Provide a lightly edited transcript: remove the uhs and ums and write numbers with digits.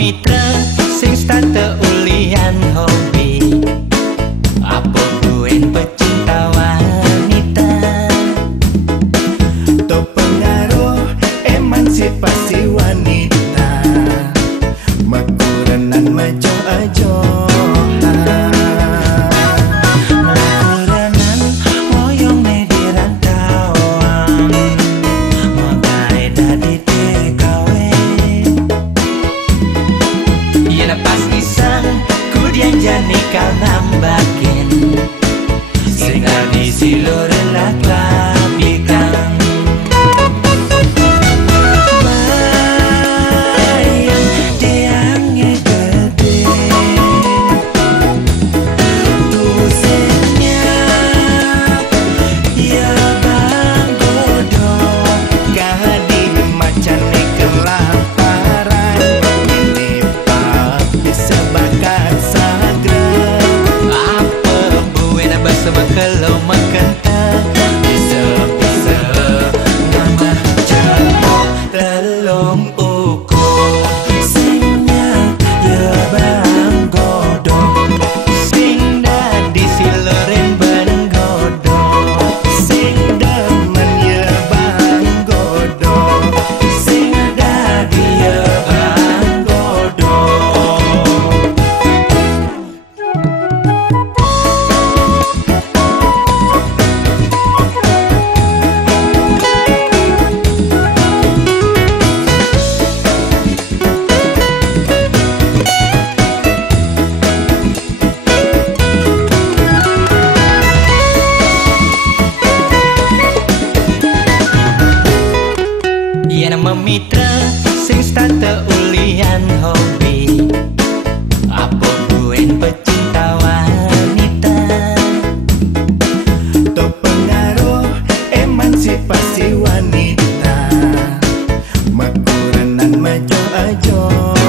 Mitra sing starte ulian hobi apa buen pecinta wanita to pengaruh emansipasi wanita makurenan majo ajo jani kau nambakin singa di silurin laklapikan bayang tiangnya gede tusennya ya bang godok kahadir macan kelaparan ini pak bisa bakat kalau makan bisa nama jauh telung ukur singnya ya bang godok sing dadi siloren bang godok sing demen ya bang godok sing dadi ya bang godok. Mitra sing starte ulian hobi apa buen pecinta wanita to pengaruh emansipasi wanita makurenan majo ajo.